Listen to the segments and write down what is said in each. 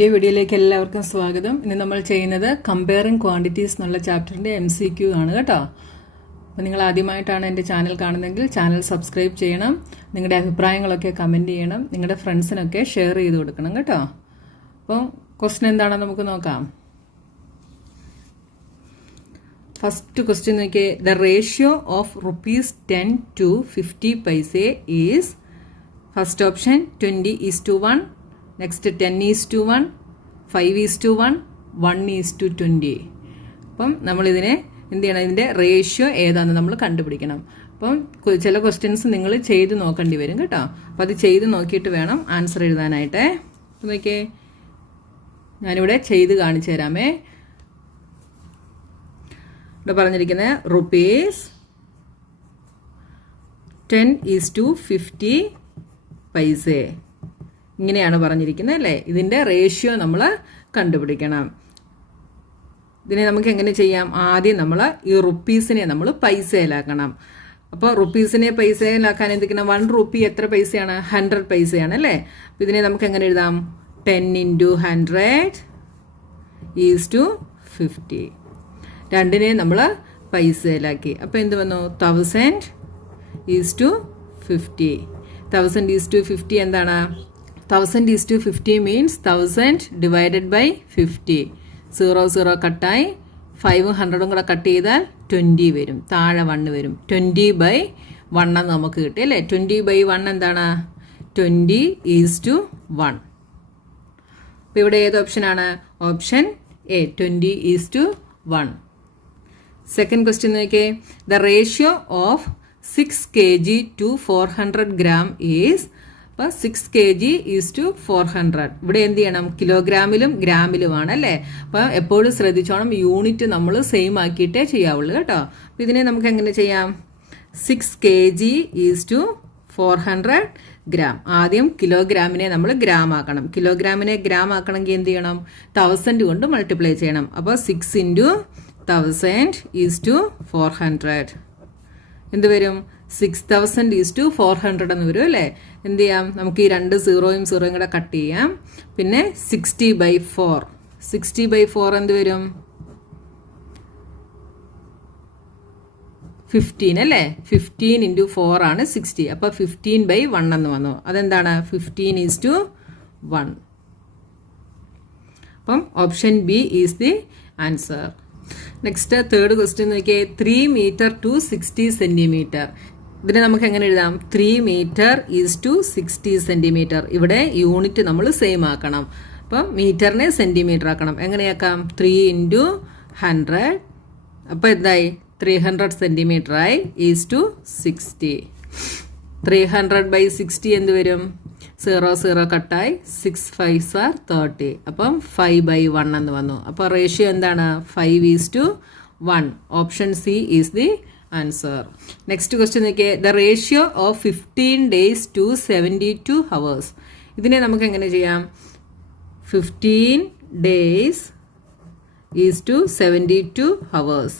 പുതിയ വീഡിയോയിലേക്ക് എല്ലാവർക്കും സ്വാഗതം. ഇന്ന് നമ്മൾ ചെയ്യുന്നത് കമ്പയറിംഗ് ക്വാണ്ടിറ്റീസ് എന്നുള്ള ചാപ്റ്ററിൻ്റെ MCQ ആണ് കേട്ടോ. അപ്പോൾ നിങ്ങൾ ആദ്യമായിട്ടാണ് എൻ്റെ ചാനൽ കാണുന്നതെങ്കിൽ ചാനൽ സബ്സ്ക്രൈബ് ചെയ്യണം. നിങ്ങളുടെ അഭിപ്രായങ്ങളൊക്കെ കമൻറ്റ് ചെയ്യണം. നിങ്ങളുടെ ഫ്രണ്ട്സിനൊക്കെ ഷെയർ ചെയ്ത് കൊടുക്കണം കേട്ടോ. അപ്പോൾ ക്വസ്റ്റ്യൻ എന്താണെന്ന് നമുക്ക് നോക്കാം. ഫസ്റ്റ് ക്വസ്റ്റ്യൻ നോക്കിയേ. The ratio of ₹10 to 50 paise is first option 20:1, next 10:1, 5:1, 1:20. അപ്പം നമ്മളിതിനെ എന്ത് ചെയ്യണം, ഇതിൻ്റെ റേഷ്യോ ഏതാണെന്ന് നമ്മൾ കണ്ടുപിടിക്കണം. അപ്പം ചില ക്വസ്റ്റ്യൻസ് നിങ്ങൾ ചെയ്ത് നോക്കേണ്ടി വരും കേട്ടോ. അപ്പം അത് ചെയ്ത് നോക്കിയിട്ട് വേണം ആൻസർ എഴുതാനായിട്ട്. നോക്കിയേ, ഞാനിവിടെ ചെയ്ത് കാണിച്ചു തരാമേ. ഇവിടെ പറഞ്ഞിരിക്കുന്നത് ₹10:50 പൈസേ ഇങ്ങനെയാണ് പറഞ്ഞിരിക്കുന്നത് അല്ലേ. ഇതിൻ്റെ റേഷ്യോ നമ്മൾ കണ്ടുപിടിക്കണം. ഇതിനെ നമുക്ക് എങ്ങനെ ചെയ്യാം? ആദ്യം നമ്മൾ ഈ റുപ്പീസിനെ നമ്മൾ പൈസയിലാക്കണം. അപ്പോൾ റുപ്പീസിനെ പൈസയിലാക്കാൻ എന്തിക്കണം? 1 രൂപ എത്ര പൈസയാണ്? 100 പൈസയാണ് അല്ലേ. അപ്പോൾ ഇതിനെ നമുക്ക് എങ്ങനെ എഴുതാം? 10 × 100 = 50. രണ്ടിനെ നമ്മൾ പൈസയിലാക്കി. അപ്പോൾ എന്ത് വന്നു? 1000 = 50. 1000 = 50 എന്താണ്? 1000 = 50 മീൻസ് 1000 ഡിവൈഡഡ് ബൈ 50. 0 കട്ടായി 5ഉം 100ഉം കൂടെ കട്ട് ചെയ്താൽ 20 വരും. താഴെ 1 വരും. 20/1 എന്ന് നമുക്ക് കിട്ടി അല്ലേ. 20/1 എന്താണ്? 20:1. അപ്പോൾ ഇവിടെ ഏത് ഓപ്ഷനാണ്? Option A, 20:1. സെക്കൻഡ് ക്വസ്റ്റ്യൻ നോക്കിയേ. The ratio of 6 kg to 400 gram is. അപ്പോൾ 6 kg to 400. ഇവിടെ എന്ത് ചെയ്യണം? കിലോഗ്രാമിലും ഗ്രാമിലുമാണ് അല്ലേ. അപ്പോൾ എപ്പോഴും ശ്രദ്ധിച്ചോണം, യൂണിറ്റ് നമ്മൾ സെയിം ആക്കിയിട്ടേ ചെയ്യാവുള്ളൂ കേട്ടോ. അപ്പോൾ ഇതിനെ നമുക്ക് എങ്ങനെ ചെയ്യാം? 6 kg to 400 gram. ആദ്യം കിലോഗ്രാമിനെ നമ്മൾ ഗ്രാം ആക്കണം. കിലോഗ്രാമിനെ ഗ്രാം ആക്കണമെങ്കിൽ എന്ത് ചെയ്യണം? 1000 കൊണ്ട് മൾട്ടിപ്ലൈ ചെയ്യണം. അപ്പോൾ 6 × 1000 = 400. എന്ത് വരും? 6000 = 400 എന്ന് വരും അല്ലേ. എന്ത് ചെയ്യാം? നമുക്ക് ഈ 2 0യും 0യും കൂടെ കട്ട് ചെയ്യാം. പിന്നെ 60/4. 60/4 എന്ത് വരും? 15 അല്ലേ. 15 × 4 ആണ് 60. അപ്പോൾ 15/1 എന്ന് വന്നു. അതെന്താണ്? 15:1. അപ്പം option B is the answer. Next third question നോക്കിയേ. 3 meter to 60 centimeter. ഇതിനെ നമുക്ക് എങ്ങനെ എഴുതാം? 3 meter to 60 centimeter. ഇവിടെ യൂണിറ്റ് നമ്മൾ സെയിം ആക്കണം. അപ്പം മീറ്ററിനെ സെന്റിമീറ്റർ ആക്കണം. എങ്ങനെയാക്കാം? 3 × 100. അപ്പോൾ എന്തായി? 300 centimeter ആയി. =60. 300/60 എന്ത് വരും? 0 കട്ടായി 6 5s are 30. അപ്പം 5/1 എന്ന് വന്നു. അപ്പോൾ റേഷ്യോ എന്താണ്? 5:1. Option C is the answer. Next question നോക്കിയേ. The ratio of 15 days to 72 hours. ഇതിനെ നമുക്ക് എങ്ങനെ ചെയ്യാം? 15 days to 72 hours.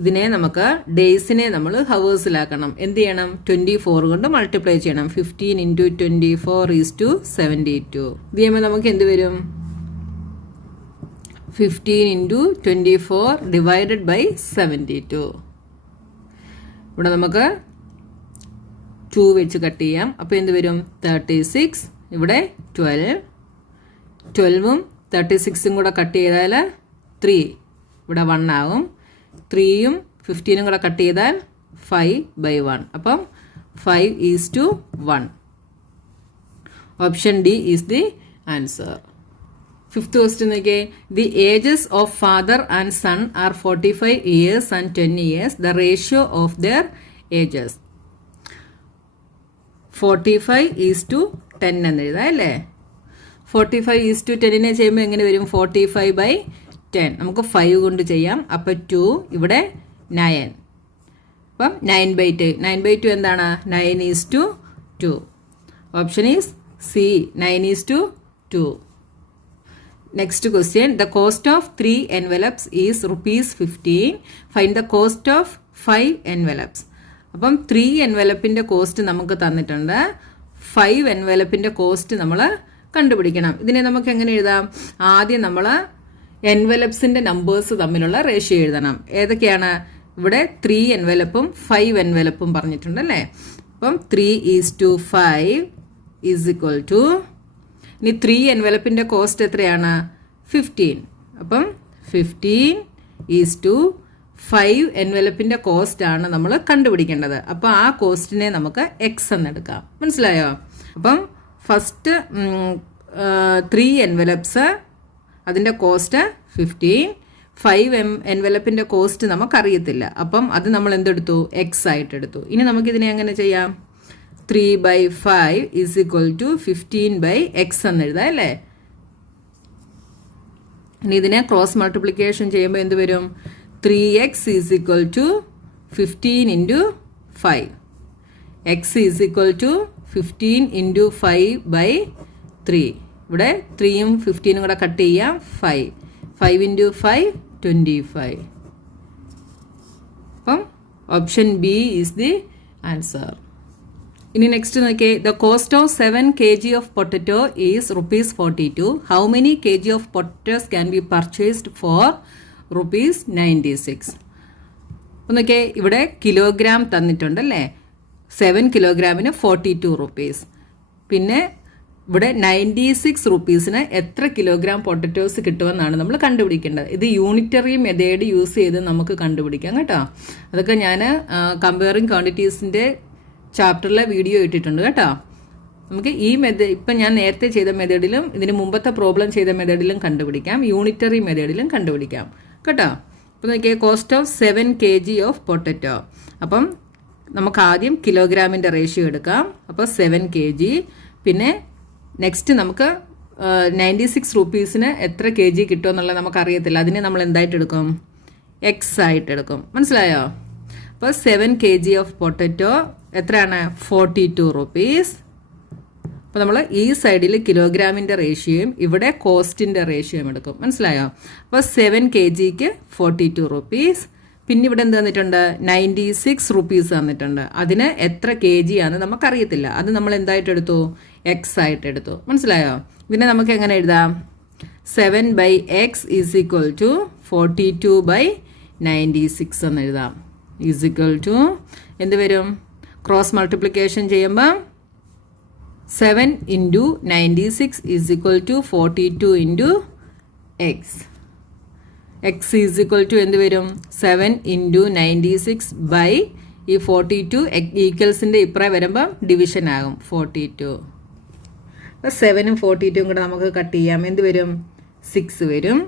ഇതിനെ നമുക്ക് ഡേയ്സിനെ നമ്മൾ ഹവേഴ്സിലാക്കണം. എന്ത് ചെയ്യണം? 24 കൊണ്ട് മൾട്ടിപ്ലൈ ചെയ്യണം. 15 × 24 = 72. ഇത് ചെയ്യുമ്പോൾ നമുക്ക് എന്ത് വരും? 15 × 24 ഡിവൈഡഡ് ബൈ 72. ഇവിടെ നമുക്ക് 2 വെച്ച് കട്ട് ചെയ്യാം. അപ്പോൾ എന്ത് വരും? 36. ഇവിടെ 12. 12ഉം 36ഉം കൂടെ കട്ട് ചെയ്താൽ 3. ഇവിടെ 1 ആകും. 3ഉം 15ഉം കൂടെ കട്ട് ചെയ്താൽ 5/1. അപ്പം 5:1. Option D is the answer. Fifth question നോക്കിയേ. The ages of father and son are 45 years and 10 years. The ratio of their ages. 45:10 എന്ന് എഴുതാം അല്ലേ. 45:10 ചെയ്യുമ്പോൾ എങ്ങനെ വരും? 45/10. നമുക്ക് 5 കൊണ്ട് ചെയ്യാം. അപ്പോൾ 2. ഇവിടെ 9. അപ്പം 9/2. 9/2 എന്താണ്? 9:2. Option is C, 9:2. Next question. The cost of 3 envelopes is ₹15. Find the cost of 5 envelopes. അപ്പം 3 envelope കോസ്റ്റ് നമുക്ക് തന്നിട്ടുണ്ട്. 5 envelope കോസ്റ്റ് നമ്മൾ കണ്ടുപിടിക്കണം. ഇതിനെ നമുക്ക് എങ്ങനെ എഴുതാം? ആദ്യം നമ്മൾ എൻവലപ്സിൻ്റെ നമ്പേഴ്സ് തമ്മിലുള്ള റേഷ്യോ എഴുതണം. ഏതൊക്കെയാണ്? ഇവിടെ 3 എൻവലപ്പും 5 എൻവലപ്പും പറഞ്ഞിട്ടുണ്ടല്ലേ. അപ്പം 3:5 ഈസ് ഈക്വൽ ടു, ഇനി 3 എൻവലപ്പിൻ്റെ കോസ്റ്റ് എത്രയാണ്? 15. അപ്പം 15:5 എൻവലപ്പിൻ്റെ കോസ്റ്റ് ആണ് നമ്മൾ കണ്ടുപിടിക്കേണ്ടത്. അപ്പോൾ ആ കോസ്റ്റിനെ നമുക്ക് എക്സ് എന്നെടുക്കാം. മനസ്സിലായോ? അപ്പം ഫസ്റ്റ് 3 എൻവലപ്സ്, അതിൻ്റെ കോസ്റ്റ് 15. 5 എൻവലപ്പിൻ്റെ കോസ്റ്റ് നമുക്കറിയത്തില്ല. അപ്പം അത് നമ്മൾ എന്തെടുത്തു? എക്സ് ആയിട്ട് എടുത്തു. ഇനി നമുക്കിതിനെ എങ്ങനെ ചെയ്യാം? 3/5 ഈസ് ഈക്വൽ ടു 15/x എന്ന് എഴുതാം അല്ലേ. ഇനി ഇതിനെ ക്രോസ് മൾട്ടിപ്ലിക്കേഷൻ ചെയ്യുമ്പോൾ എന്ത് വരും? 3x is equal to 15 × 5. x is equal to 15 × 5/3. ഇവിടെ 3ഉം 15ഉം കൂടെ കട്ട് ചെയ്യാം. 5 × 5 25. അപ്പം option B is the answer. ഇനി നെക്സ്റ്റ് നോക്കിയേ. The cost of 7 kg of potato is ₹42. How many kg of potatoes can be purchased for ₹96? അപ്പം നോക്കിയേ, ഇവിടെ kilogram തന്നിട്ടുണ്ടല്ലേ. 7 കിലോഗ്രാമിന് ₹42. പിന്നെ ഇവിടെ 96 റുപ്പീസിന് എത്ര കിലോഗ്രാം പൊട്ടറ്റോസ് കിട്ടുമെന്നാണ് നമ്മൾ കണ്ടുപിടിക്കേണ്ടത്. ഇത് യൂണിറ്ററി മെത്തേഡ് യൂസ് ചെയ്ത് നമുക്ക് കണ്ടുപിടിക്കാം കേട്ടോ. അതൊക്കെ ഞാൻ കമ്പയറിങ് ക്വാണ്ടിറ്റീസിൻ്റെ ചാപ്റ്ററിലെ വീഡിയോ ഇട്ടിട്ടുണ്ട് കേട്ടോ. നമുക്ക് ഈ മെത്തേഡ് ഇപ്പം ഞാൻ നേരത്തെ ചെയ്ത മെത്തേഡിലും ഇതിന് മുമ്പത്തെ പ്രോബ്ലം ചെയ്ത മെത്തേഡിലും കണ്ടുപിടിക്കാം, യൂണിറ്ററി മെത്തേഡിലും കണ്ടുപിടിക്കാം കേട്ടോ. അപ്പോൾ നോക്കിയാൽ cost of 7 kg of potato. അപ്പം നമുക്ക് ആദ്യം കിലോഗ്രാമിൻ്റെ റേഷ്യോ എടുക്കാം. അപ്പോൾ 7 kg. പിന്നെ നെക്സ്റ്റ് നമുക്ക് 96 റുപ്പീസിന് എത്ര kg കിട്ടുമെന്നുള്ളത് നമുക്കറിയത്തില്ല. അതിനെ നമ്മൾ എന്തായിട്ട് എടുക്കും? എക്സ് ആയിട്ട് എടുക്കും. മനസ്സിലായോ? അപ്പോൾ 7 kg ഓഫ് പൊട്ടറ്റോ എത്രയാണ്? 42 റുപ്പീസ്. അപ്പോൾ നമ്മൾ ഈ സൈഡിൽ കിലോഗ്രാമിൻ്റെ റേഷ്യോയും ഇവിടെ കോസ്റ്റിൻ്റെ റേഷ്യോയും എടുക്കും. മനസ്സിലായോ? അപ്പോൾ 7 kgക്ക് 42 റുപ്പീസ്. പിന്നെ ഇവിടെ എന്ത് തന്നിട്ടുണ്ട്? 96 റുപ്പീസ് തന്നിട്ടുണ്ട്. അതിന് എത്ര kg ആണെന്ന് നമുക്കറിയത്തില്ല. അത് നമ്മൾ എന്തായിട്ട് എടുത്തു? എക്സ് ആയിട്ട് എടുത്തു. മനസ്സിലായോ? ഇതിനെ നമുക്ക് എങ്ങനെ എഴുതാം? 7/x ഈസ് ഈക്വൽ ടു 42/96 എന്ന് എഴുതാം. ഈസ് ഈക്വൽ ടു എന്ത് വരും? ക്രോസ് മൾട്ടിപ്ലിക്കേഷൻ ചെയ്യുമ്പോൾ 7 × 96 is equal to 42 × x. x is equal to എന്ത് വരും? 7 × 96 ഈ 42 ഈക്വൽസിൻ്റെ ഇപ്പുറം വരുമ്പം ഡിവിഷൻ ആകും 42. അപ്പോൾ 7ഉം 42ഉം കൂടെ നമുക്ക് കട്ട് ചെയ്യാം. എന്ത് വരും? 6 വരും.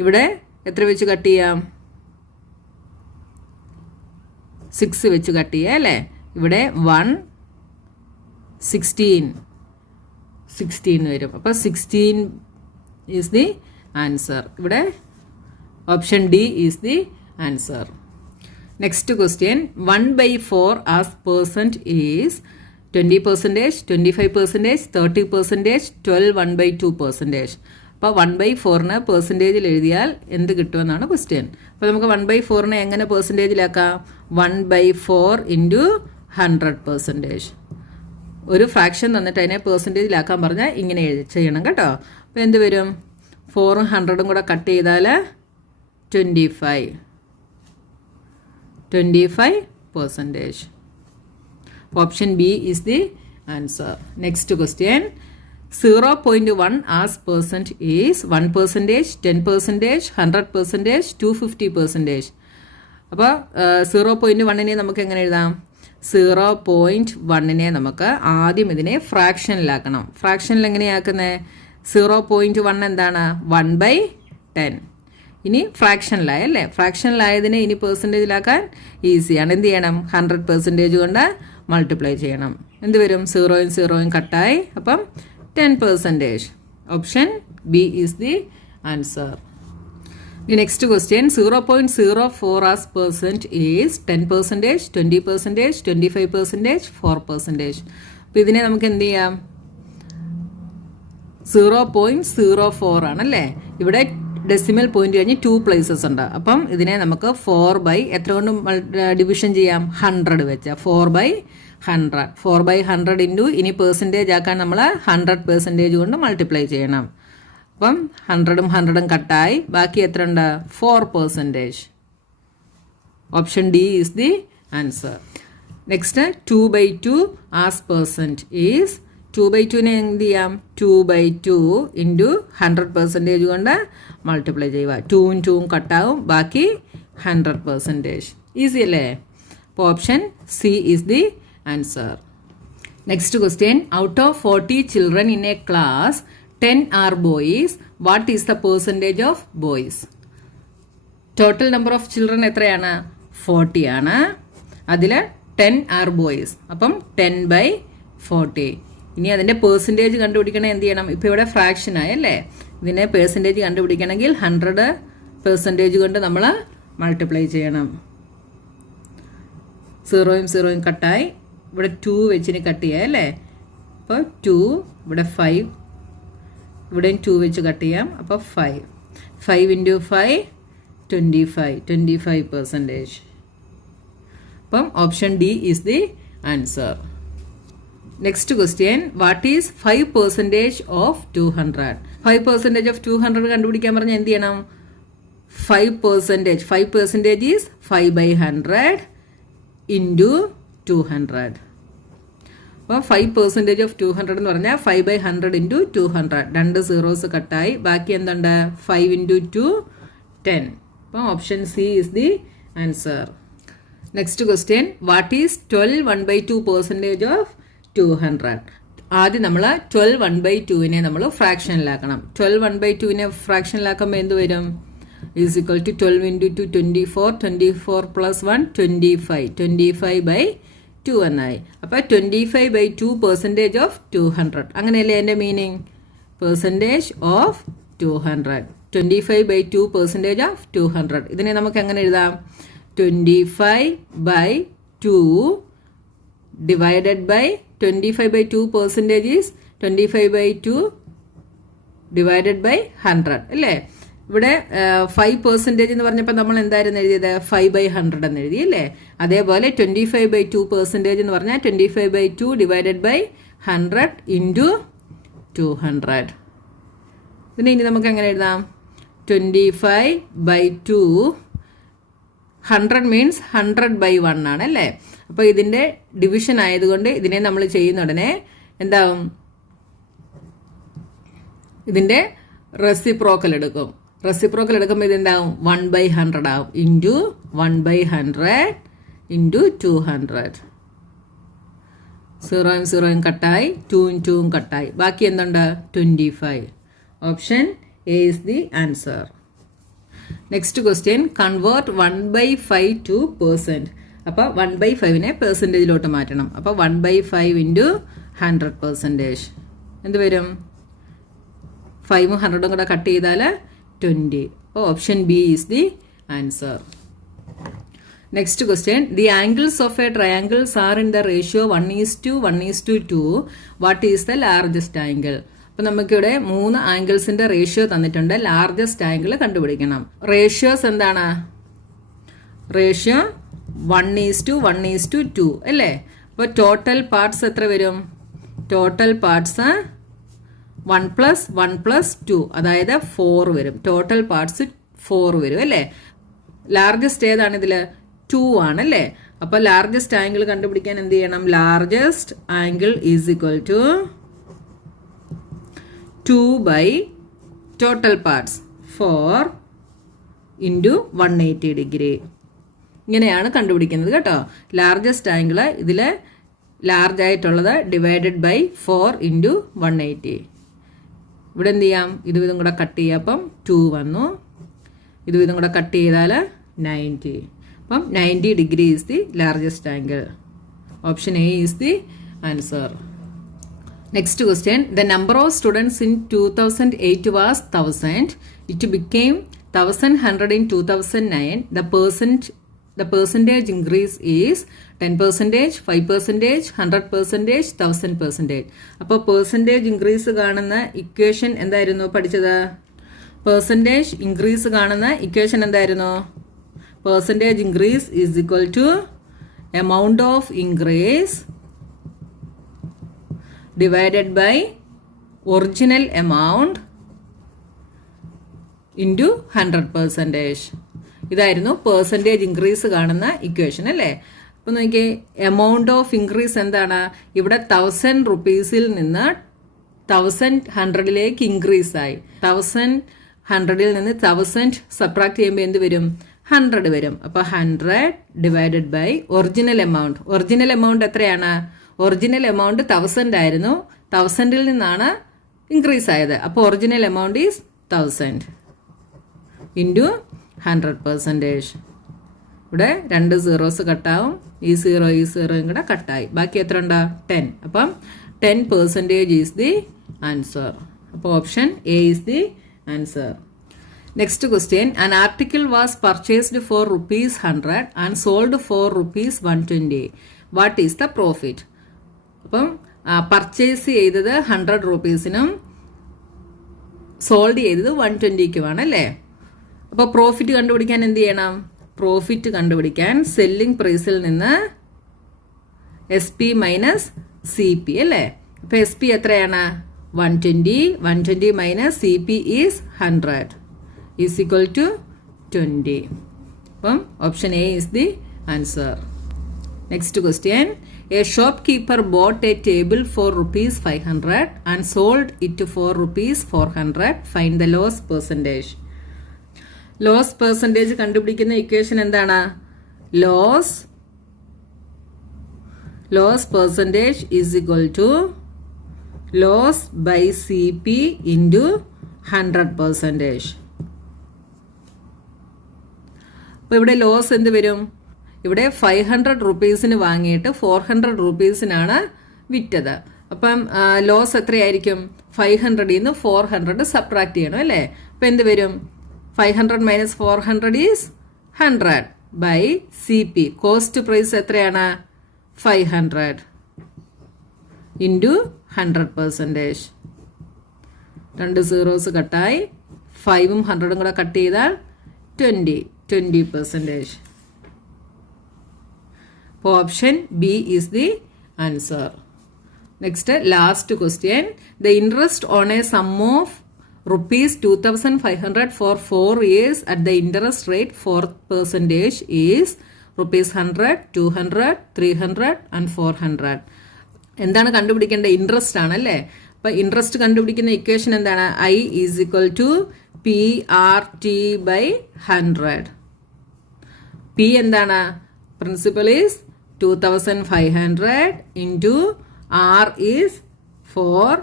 ഇവിടെ എത്ര വെച്ച് കട്ട് ചെയ്യാം? 6 വെച്ച് കട്ട് ചെയ്യാം അല്ലേ. ഇവിടെ 1 16 വരും. അപ്പോൾ 16 ഈസ് ദി ആൻസർ. ഇവിടെ option D is the answer. Next question. 1/4 as percent is 20%, 25%, 30%, 12 1/2%. അപ്പോൾ 1/4ന് പെർസെൻറ്റേജിൽ എഴുതിയാൽ എന്ത് കിട്ടുമെന്നാണ് ക്വസ്റ്റ്യൻ. അപ്പോൾ നമുക്ക് 1/4നെ എങ്ങനെ പെർസെൻറ്റേജിലാക്കാം? 1/4 × 100%. ഒരു ഫ്രാക്ഷൻ തന്നിട്ട് അതിനെ പെർസെൻറ്റേജിലാക്കാൻ പറഞ്ഞാൽ ഇങ്ങനെ ചെയ്യണം കേട്ടോ. അപ്പോൾ എന്ത് വരും? 4ഉം 100ഉം കൂടെ കട്ട് ചെയ്താൽ 25%. Option B is the answer. Next question. 0.1 as percent is 1%, 10%, 100%, 250%. അപ്പോൾ 0.1നെ നമുക്ക് എങ്ങനെ എഴുതാം? 0.1നെ നമുക്ക് ആദ്യം ഇതിനെ ഫ്രാക്ഷനിലാക്കണം. ഫ്രാക്ഷനിൽ എങ്ങനെയാക്കുന്നത്? 0.1 എന്താണ്? 1/10. ഇനി ഫ്രാക്ഷനിലായ അല്ലേ. ഫ്രാക്ഷനിലായതിനെ ഇനി പെർസെൻറ്റേജിലാക്കാൻ ഈസിയാണ്. എന്ത് ചെയ്യണം? 100% കൊണ്ട് മൾട്ടിപ്ലൈ ചെയ്യണം. എന്ത് വരും? 0ഉം 0ഉം കട്ടായി. അപ്പം 10%. Option B is the answer. Next question. 0.04 as percent is 10%, 20%, 25%, 4%. അപ്പോൾ ഇതിനെ നമുക്ക് എന്ത് ചെയ്യാം? 0.04 ആണല്ലേ. ഇവിടെ ഡെസിമൽ പോയിന്റ് കഴിഞ്ഞ് 2 പ്ലേസസ് ഉണ്ട്. അപ്പം ഇതിനെ നമുക്ക് 4 എത്ര കൊണ്ട് ഡിവിഷൻ ചെയ്യാം? 100 വെച്ച്. 4/100 100. 4/100 ഇൻറ്റു ഇനി പെർസെൻറ്റേജ് ആക്കാൻ നമ്മൾ 100% കൊണ്ട് മൾട്ടിപ്ലൈ ചെയ്യണം. അപ്പം 100ഉം 100ഉം കട്ടായി. ബാക്കി എത്ര ഉണ്ട്? 4%. Option D is the answer. Next 2/2 as percent is 2/2നെ എന്ത് ചെയ്യാം? 2/2 ഇൻറ്റു 100% കൊണ്ട് മൾട്ടിപ്ലൈ ചെയ്യുക. 2ഉം 2ഉം കട്ടാവും. ബാക്കി 100%. ഈസി അല്ലേ? അപ്പോൾ option C is the answer. Next question. Out of 40 children in a class 10 are boys. What is the percentage of boys? Total number of children എത്രയാണ്? 40 ആണ്. അതിൽ 10 ആർ ബോയ്സ്. അപ്പം 10/40. ഇനി അതിൻ്റെ പെർസെൻറ്റേജ് കണ്ടുപിടിക്കണേ എന്ത് ചെയ്യണം? ഇപ്പോൾ ഇവിടെ ഫ്രാക്ഷൻ ആയല്ലേ? ഇതിനെ പെർസെൻറ്റേജ് കണ്ടുപിടിക്കണമെങ്കിൽ 100% കൊണ്ട് നമ്മൾ മൾട്ടിപ്ലൈ ചെയ്യണം. 0ഉം 0ഉം കട്ടായി. ഇവിടെ 2 വെച്ചിന് കട്ട് ചെയ്യാം അല്ലേ? അപ്പോൾ 2, ഇവിടെ 5, ഇവിടെയും 2 വെച്ച് കട്ട് ചെയ്യാം. അപ്പോൾ 5. 5 ഇൻറ്റു 5 25%. അപ്പം option D is the answer. Next question. What is 5% of 200? 5% of 200 കണ്ടുപിടിക്കാൻ പറഞ്ഞാൽ എന്ത് ചെയ്യണം? 5%. 5% ഈസ് 5/100 ഇൻറ്റു 200. അപ്പോൾ 5% ഓഫ് 200 എന്ന് പറഞ്ഞാൽ 5/100 ഇൻറ്റു 200. 2 zeros കട്ടായി. ബാക്കി എന്തുണ്ട്? 5 ഇൻറ്റു 2 10. അപ്പോൾ option C is the answer. Next question. What is 12 1/2% of 200? ആദ്യം നമ്മൾ 12 1/2നെ നമ്മൾ ഫ്രാക്ഷനിലാക്കണം. 12 1/2നെ ഫ്രാക്ഷനിലാക്കുമ്പോൾ എന്ത് വരും? Is equal to 12 into 2 24. 24 plus 1 25. 25/2 എന്നായി. അപ്പോൾ 25/2% ഓഫ് 200. അങ്ങനെയല്ലേ എൻ്റെ മീനിങ്? Percentage of 200. 25/2% ഓഫ് 200. ഇതിനെ നമുക്ക് എങ്ങനെ എഴുതാം? 25/2 divided by 25/2% is 25/2 divided by 100 അല്ലേ? ഇവിടെ 5% എന്ന് പറഞ്ഞപ്പോൾ നമ്മൾ എന്തായിരുന്നു എഴുതിയത്? 5/100 എന്ന് എഴുതി അല്ലേ? അതേപോലെ 25/2% എന്ന് പറഞ്ഞാൽ 25/2 divided by 100 into 200. ഇതിനെ ഇനി നമുക്ക് എങ്ങനെ എഴുതാം? 25/2 100 മീൻസ് 100/1 ആണ് അല്ലേ? അപ്പോൾ ഇതിൻ്റെ ഡിവിഷൻ ആയതുകൊണ്ട് ഇതിനെ നമ്മൾ ചെയ്യുന്ന ഉടനെ എന്താവും? ഇതിൻ്റെ റെസിപ്രോക്കൽ എടുക്കും. റെസിപ്രോക്കൽ എടുക്കുമ്പോൾ ഇതെന്താവും? 1/100 ആവും. Into 1/100 into 200. 0ഉം 0ഉം കട്ടായി. 2ഉം 2ഉം കട്ടായി. ബാക്കി എന്തുണ്ട്? 25. Option A is the answer. Next question. Convert 1/5 to percent. അപ്പോൾ 1/5നെ പെർസെൻറ്റേജിലോട്ട് മാറ്റണം. അപ്പോൾ 1/5 ഇൻറ്റു 100%. എന്ത് വരും? 5ഉം 100ഉം കൂടെ കട്ട് ചെയ്താൽ 20. അപ്പോൾ option B is the answer. Next question. The angles of A triangles are in the ratio 1:1:2. What is the largest angle? അപ്പം നമുക്കിവിടെ 3 ആംഗിൾസിന്റെ റേഷ്യോ തന്നിട്ടുണ്ട്. ലാർജസ്റ്റ് ആംഗിൾ കണ്ടുപിടിക്കണം. റേഷ്യോസ് എന്താണ്? റേഷ്യോ 1:1:2 അല്ലേ? അപ്പോൾ ടോട്ടൽ പാർട്സ് എത്ര വരും? ടോട്ടൽ പാർട്സ് 1 + 1 + 2 അതായത് 4 വരും. ടോട്ടൽ പാർട്സ് 4 വരും അല്ലേ? ലാർജസ്റ്റ് ഏതാണ് ഇതിൽ? 2 ആണല്ലേ? അപ്പോൾ ലാർജസ്റ്റ് ആംഗിൾ കണ്ടുപിടിക്കാൻ എന്ത് ചെയ്യണം? Largest angle is equal to 2 by total parts 4 into 180 degree. ഇങ്ങനെയാണ് കണ്ടുപിടിക്കുന്നത് കേട്ടോ. ലാർജസ്റ്റ് ആംഗിൾ ഇതിൽ ലാർജ് ആയിട്ടുള്ളത് ഡിവൈഡഡ് ബൈ 4 into 180. ഇവിടെ എന്ത് ചെയ്യാം? ഇതും കൂടെ കട്ട് ചെയ്യാം. അപ്പം 2 വന്നു. ഇതും കൂടെ കട്ട് ചെയ്താൽ 90. അപ്പം 90 degree is the largest angle. Option A is the answer. Next question. The number of students in 2008 was 1000. It became 1100 in 2009. The percentage increase is 10%, 5%, 100%, 1000%. അപ്പോൾ പെർസെൻറ്റേജ് ഇൻക്രീസ് കാണുന്ന ഇക്വേഷൻ എന്തായിരുന്നു പഠിച്ചത്? പെർസെൻറ്റേജ് ഇൻക്രീസ് കാണുന്ന equation എന്തായിരുന്നു? Percentage increase is equal to amount of increase divided by original amount into 100%. ഇതായിരുന്നു percentage increase കാണുന്ന equation അല്ലേ. അപ്പോൾ നോക്കിയേ, എമൗണ്ട് ഓഫ് ഇൻക്രീസ് എന്താണ്? ഇവിടെ 1000 rupeesൽ നിന്ന് 1100 ഇൻക്രീസ് ആയി. 1100ൽ നിന്ന് 1000 സബ്ട്രാക്ട് ചെയ്യുമ്പോൾ എന്ത് വരും? 100 വരും. അപ്പോൾ 100 divided by original amount. Original amount എത്രയാണ്? ഒറിജിനൽ എമൗണ്ട് 1000 ആയിരുന്നു. 1000ൽ നിന്നാണ് ഇൻക്രീസ് ആയത്. അപ്പോൾ ഒറിജിനൽ എമൗണ്ട് ഈസ് 1000 ഇൻറ്റു 100%. ഇവിടെ 2 സീറോസ് കട്ടാവും. ഈ സീറോയും കൂടെ കട്ടായി. ബാക്കി എത്ര ഉണ്ടാ? 10. അപ്പം 10% ഈസ് ദി ആൻസർ. അപ്പോൾ option A is the answer. Next question. An article was purchased for ₹100 and sold for ₹120. What is the profit? അപ്പം പർച്ചേസ് ചെയ്തത് 100 rupeesനും സോൾഡ് ചെയ്തത് 120ക്കുമാണ് അല്ലേ. അപ്പോൾ പ്രോഫിറ്റ് കണ്ടുപിടിക്കാൻ എന്ത് ചെയ്യണം? പ്രോഫിറ്റ് കണ്ടുപിടിക്കാൻ സെല്ലിംഗ് പ്രൈസിൽ നിന്ന് SP മൈനസ് CP അല്ലേ. അപ്പോൾ SP എത്രയാണ്? 120. 120 minus CP is 100 is equal to 20. അപ്പം option A is the answer. Next question. A shopkeeper bought a table for ₹500 and sold it for ₹400. Find the loss percentage. Loss percentage കണ്ടുപിടിക്കുന്ന equation എന്താണ്? Loss percentage is equal to loss by CP into 100%. അപ്പോൾ ഇവിടെ loss എന്ത് വരും? ഇവിടെ 500 rupeesന് വാങ്ങിയിട്ട് 400 rupeesനാണ് വിറ്റത്. അപ്പം ലോസ് എത്രയായിരിക്കും? 500ൽ നിന്ന് 400 സബ്ട്രാക്ട് ചെയ്യണം അല്ലേ. അപ്പം എന്ത് വരും? 500 minus 400 is 100 by CP. Cost price എത്രയാണ്? 500 ഇൻറ്റു 100%. 2 സീറോസ് കട്ടായി. 5ഉം 100ഉം കൂടെ കട്ട് ചെയ്താൽ 20%. അപ്പോൾ option B is the answer. Next last question. The interest on a sum of ₹2,500 for 4 years at the interest rate 4% is ₹100, 200, 300 and 400. എന്താണ് കണ്ടുപിടിക്കേണ്ടത്? Interest ആണല്ലേ. അപ്പോൾ interest കണ്ടുപിടിക്കുന്ന ഇക്വേഷൻ എന്താണ്? I is equal to PRT by 100. P എന്താണ്? Principal is 2,500 into R is 4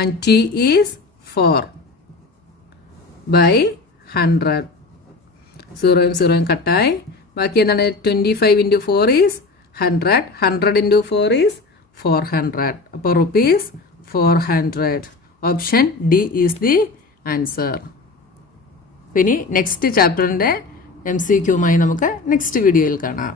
and T is 4 by 100. സീറോയും കട്ടായി. ബാക്കി എന്താണ്? 25 ഇൻറ്റു 4 ഈസ് 100. 100 into 4 is 400. അപ്പോൾ ₹400. Option D is the answer. ഇനി നെക്സ്റ്റ് ചാപ്റ്ററിൻ്റെ MCQമായി നമുക്ക് നെക്സ്റ്റ് വീഡിയോയിൽ കാണാം.